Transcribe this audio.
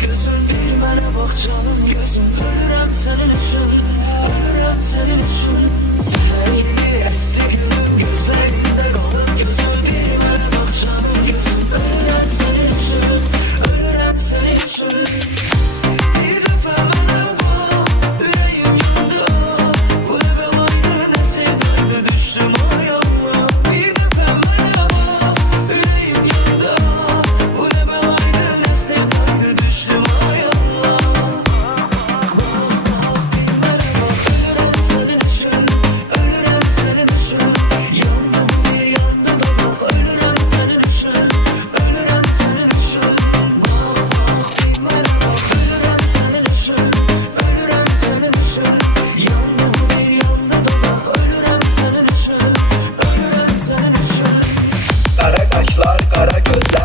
gözün bilmene bak canım gözüm. Ölürüm senin için, ölürüm senin için. Sana gibi eski günüm gözlerinde kalıp gözün bilmene bak canım gözüm. Ölürüm senin için, ölürüm senin için. Bir defa bana bak, yüreğim yandı. Bu ne belaydı ne sevdaydı düştüm ay Allah. Bir defa bana bak, yüreğim yandı. Bu ne belaydı ne sevdaydı düştüm ay Allah. Ölürüm senin için, ölürüm senin için. Yandım bir yanda da bak, ölürüm senin için, ölürüm senin için. Bilmene bak, ölürüm senin için, ölürüm senin için. Yandım bir yanda da bak, ölürüm senin için, ölürüm senin için. Kara kaşlar, kara gözler